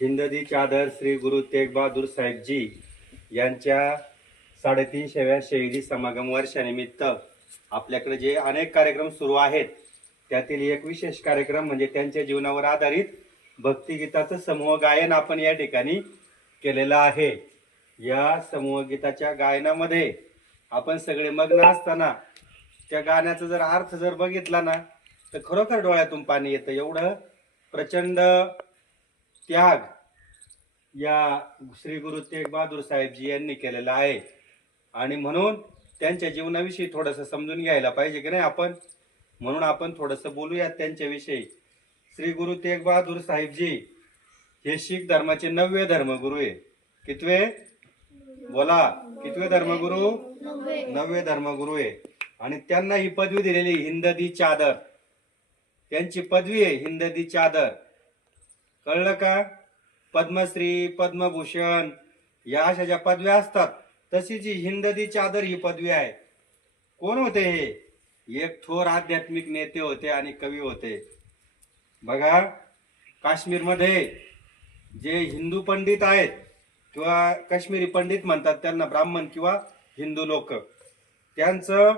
हिंददी चादर श्री गुरु तेग बहादूर साहेब जी यांच्या 350व्या शहीदी समागम वर्षानिमित्त आपल्याकडे जे अनेक कार्यक्रम सुरू आहेत त्यातील एक विशेष कार्यक्रम म्हणजे त्यांच्या जीवनावर आधारित भक्तिगीताचं समूह गायन आपण या ठिकाणी केलेलं आहे। या समूह गीताच्या गायनामध्ये आपण सगळे मग्न असताना त्या गाण्याचा जर अर्थ जर बघितला ना तर खरोखर डोळ्यातून पाणी येतं। एवढं प्रचंड त्याग या श्री गुरु तेग बहादूर साहेबजी यांनी केलेला आहे आणि म्हणून त्यांच्या जीवनाविषयी थोडंसं समजून घ्यायला पाहिजे की नाही आपण, म्हणून आपण थोडंसं बोलूयात त्यांच्याविषयी। श्री गुरु तेग बहादूर साहेबजी हे शीख धर्माचे 9वे धर्मगुरू आहे। कितवे बोला, कितवे धर्मगुरू? 9वे धर्मगुरू आहे आणि त्यांना ही पदवी दिलेली हिंददी चादर, त्यांची पदवी आहे हिंददी चादर। कळलं का? पद्मश्री, पद्मभूषण या अशा ज्या पदव्या असतात तशी जी हिंददी चादर ही पदवी आहे। कोण होते हे? एक थोर आध्यात्मिक नेते होते आणि कवी होते। बघा, काश्मीरमध्ये जे हिंदू पंडित आहेत किंवा काश्मीरी पंडित म्हणतात त्यांना, ब्राह्मण किंवा हिंदू लोक, त्यांचं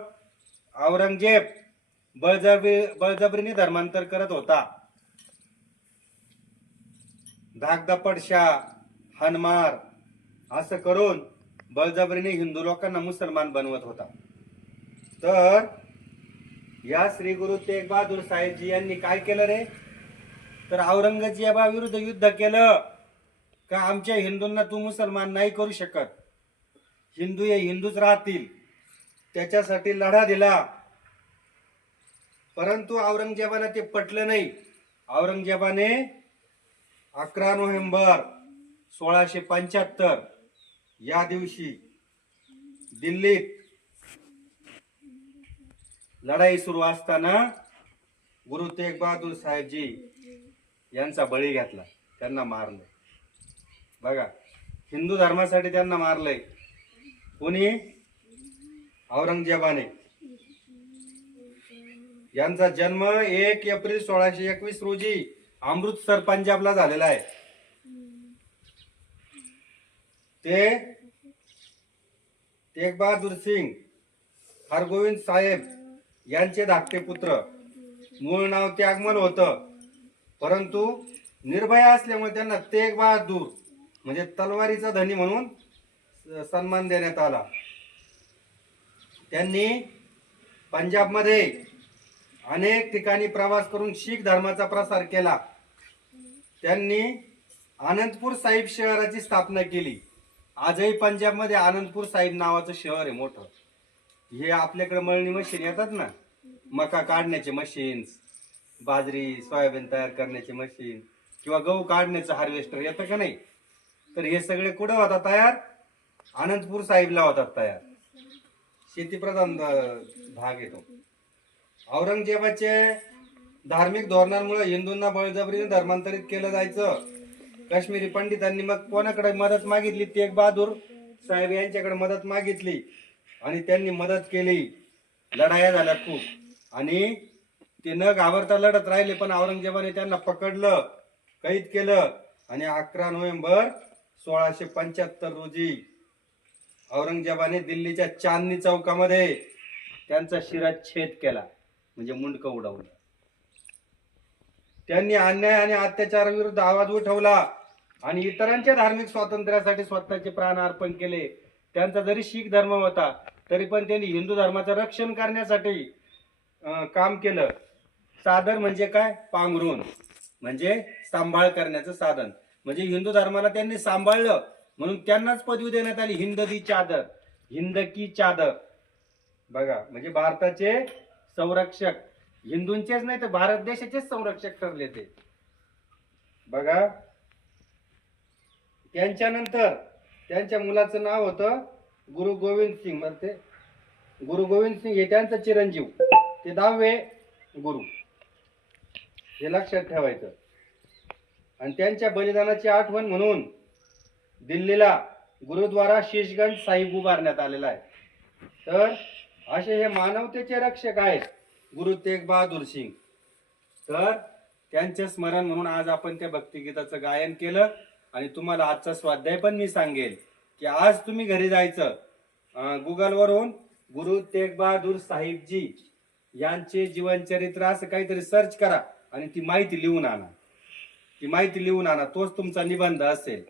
औरंगजेब बळजबरीने धर्मांतर करत होता। धाकदपटशा, हनमार असं करून बळजबरीने हिंदू लोकांना मुसलमान बनवत होता। तर या श्री गुरु तेग बहादूर साहेबजी यांनी काय केलं रे? तर औरंगजेबाविरुद्ध युद्ध केलं का आमच्या हिंदूंना तू मुसलमान नाही करू शकत, हिंदू हे हिंदूच राहतील, त्याच्यासाठी लढा दिला। परंतु औरंगजेबाला ते पटलं नाही। औरंगजेबाने 11 नोव्हेंबर 1675 या दिवशी दिल्लीत लढाई सुरू असताना गुरु तेग बहादूर साहेबजी यांचा बळी घेतला, त्यांना मारलं। बघा, हिंदू धर्मासाठी त्यांना मारलंय कोणी? औरंगजेबाने। यांचा जन्म 1 एप्रिल 1621 रोजी अमृतसर पंजाबला झालेला आहे। ते तेग बहादूर सिंग हरगोविंद साहेब यांचे धाकटे पुत्र। मूळ नाव त्यागमल होतं, परंतु निर्भय असल्यामुळे त्यांना तेग बहादूर म्हणजे तलवारीचा धनी म्हणून सन्मान देण्यात आला। त्यांनी पंजाबमध्ये अनेक ठिकाणी प्रवास करून शीख धर्माचा प्रसार केला। त्यांनी आनंदपूर साहिब शहराची स्थापना केली। आजही पंजाबमध्ये आनंदपूर साहिब नावाचं शहर आहे मोठं। हे आपल्याकडे मळणी मशीन येतात ना, मका काढण्याचे मशीन्स, बाजरी सोयाबीन तयार करण्याचे मशीन किंवा गहू काढण्याचं हार्वेस्टर येतं का नाही, तर हे सगळे कुठं होतात तयार? आनंदपूर साहिबला होतात तयार। शेतीप्रधान भाग येतो। औरंगजेबाचे धार्मिक धोरणांमुळे हिंदूंना बळजबरीने धर्मांतरित केलं जायचं। काश्मीरी पंडितांनी मग कोणाकडे मदत मागितली? तेग बहादूर साहेब यांच्याकडे मदत मागितली आणि त्यांनी मदत केली। लढाया झाल्या खूप आणि ते न घाबरता लढत राहिले, पण औरंगजेबाने त्यांना पकडलं, कैद केलं आणि 11 नोव्हेंबर 1675 रोजी औरंगजेबाने दिल्लीच्या चांदनी चौकामध्ये त्यांचा शिरच्छेद केला, म्हणजे मुंडकं उडवलं। त्यांनी अन्याय आणि अत्याचाराविरुद्ध आवाज उठवला आणि इतरांच्या धार्मिक स्वातंत्र्यासाठी स्वतःचे प्राण अर्पण केले। त्यांचा जरी शीख धर्म होता तरी पण त्यांनी हिंदू धर्माचं रक्षण करण्यासाठी काम केलं। साधन म्हणजे काय? पांघरून, म्हणजे सांभाळ करण्याचं साधन, म्हणजे हिंदू धर्माला त्यांनी सांभाळलं म्हणून त्यांनाच पदवी देण्यात आली हिंददी चादर, हिंद की चादर। बघा, म्हणजे भारताचे संरक्षक, हिंदूंचेच नाही तर भारत देशाचेच संरक्षक ठरले ते। बघा, त्यांच्यानंतर त्यांच्या मुलाचं नाव होतं गुरु गोविंद सिंग। म्हणते गुरु गोविंद सिंग हे त्यांचा चिरंजीव, ते 10वे गुरु, हे लक्षात ठेवायचं। आणि त्यांच्या बलिदानाची आठवण म्हणून दिल्लीला गुरुद्वारा शीशगंज साहिब उभारण्यात आलेला आहे। तर असे हे मानवतेचे रक्षक आहेत गुरु तेग बहादूर सिंग। तर त्यांचे स्मरण म्हणून आज आपण त्या भक्तिगीताचं गायन केलं. आणि तुम्हाला आजचा स्वाध्याय पण मी सांगेल की आज तुम्ही घरी जायचं गुगलवरून गुरु तेग बहादूर साहिबजी यांचे जीवनचरित्र असं काहीतरी सर्च करा आणि ती माहिती लिहून आणा. ती माहिती लिहून आणा, तोच तुमचा निबंध असेल.